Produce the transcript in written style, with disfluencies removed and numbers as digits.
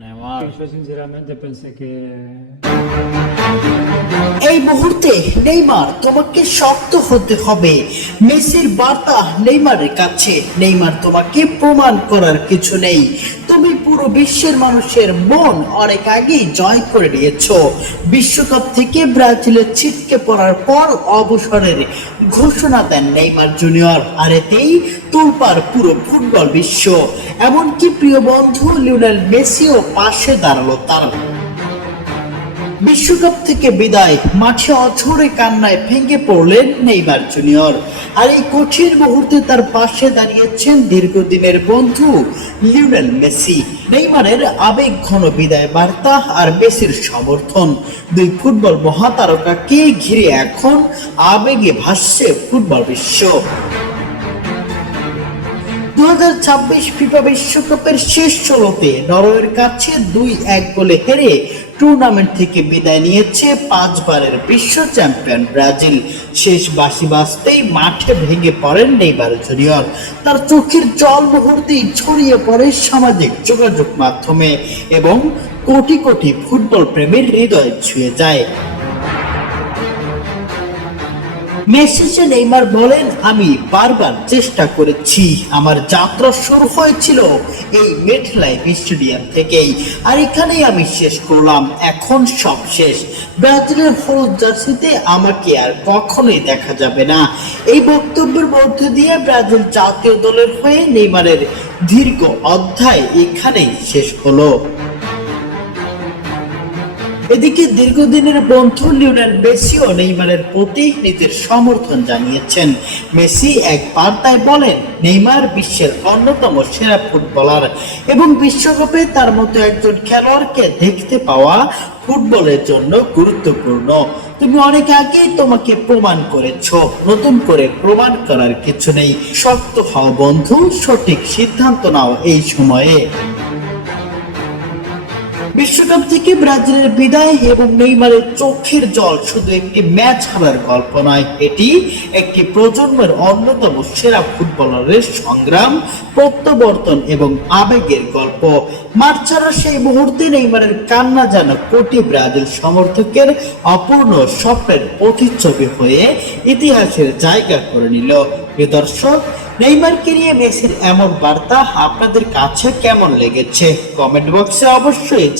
Neymar. Yo sinceramente pensé que এই মুহূর্তে Neymar তোমাকে শক্ত হতে হবে। মেসির বার্তা নেইমারের কাছে, নেইমার তোমাকে প্রমাণ করার কিছু নেই। তুমি পুরো বিশ্বের মানুষের মন অনেক আগেই জয় করে নিয়েছো। বিশ্বকাপ থেকে ব্রাজিলের ছিটকে পড়ার পর অবসরের ঘোষণা দেন নেইমার জুনিয়র, আর এতেই তোলপাড় পুরো ফুটবল বিশ্ব। এমনকি প্রিয় বন্ধু লিওনেল মেসিও পাশে দাঁড়ালো তার। বিশ্বকাপ থেকে বিদায়, মাঠে অঝরে কান্নায় ভেঙে পড়লেন নেইমার জুনিয়র। আর এই কঠিন মুহূর্তে তার পাশে দাঁড়িয়েছেন দীর্ঘদিনের বন্ধু লিওনেল মেসি। নেইমারের আবেগ ঘন বিদায় বার্তা আর মেসির সমর্থন, দুই ফুটবল মহাতারকাকে ঘিরে এখন আবেগে ভাসছে ফুটবল বিশ্ব। 2026 ফিফা বিশ্বকাপের শেষ ষোলোতে নরওয়ের কাছে 2-1 গোলে হেরে টুর্নামেন্ট থেকে বিদায় নিয়েছে 5 বারের বিশ্ব চ্যাম্পিয়ন ব্রাজিল। শেষ বাঁশি বাজতেই মাঠে ভেঙে পড়েন নেইমার জুনিয়র। তার চোখের জল মুহূর্তেই ছড়িয়ে পড়ে সামাজিক যোগাযোগ মাধ্যমে এবং কোটি কোটি ফুটবল প্রেমীর হৃদয় ছুঁয়ে যায়। মেসেজে নেইমার বলেন, আমি বারবার চেষ্টা করেছি, আমার যাত্রা শুরু হয়েছিল এই মেটলাইফ স্টেডিয়াম থেকেই, আর এখানেই আমি শেষ করলাম। এখন সব শেষ। ব্রাজিলের হলুদ জার্সিতে আমাকে আর কখনোই দেখা যাবে না। এই বক্তব্যের মধ্য দিয়ে ব্রাজিল জাতীয় দলের হয়ে নেইমারের দীর্ঘ অধ্যায় এখানেই শেষ হলো। এদিকে দীর্ঘদিনের বন্ধু লিওনেল মেসিও নেইমারের প্রতি নিজের সমর্থন জানিয়েছেন। মেসি এক বার্তায় বলেন, নেইমার বিশ্বের অন্যতম সেরা ফুটবলার এবং বিশ্বকাপে তার মতো একজন খেলোয়াড়কে দেখতে পাওয়া ফুটবলের জন্য গুরুত্বপূর্ণ। তুমি অনেক আগেই তোমাকে প্রমাণ করেছো, নতুন করে প্রমাণ করার কিছু নেই। শক্ত হও বন্ধু, সঠিক সিদ্ধান্ত নাও এই সময়ে। বিশ্বকাপ থেকে ব্রাজিলের বিদায় এবং নেইমারের চোখের জল শুধু একটি ম্যাচ হারার গল্প নয়, এটি একটি প্রজন্মের অন্যতম সেরা ফুটবলারের সংগ্রাম, প্রত্যাবর্তন এবং আবেগের গল্প। মাঠ ছাড়া সেই মুহূর্তে নেইমারের কান্না যেন কোটি ব্রাজিল সমর্থকের অপূর্ণ স্বপ্নের প্রতিচ্ছবি হয়ে ইতিহাসের জায়গা করে নিল। প্রিয় দর্শক, নেইমারকে নিয়ে মেসির এমন বার্তা আপনাদের কাছে কেমন লেগেছে কমেন্ট বক্সে অবশ্যই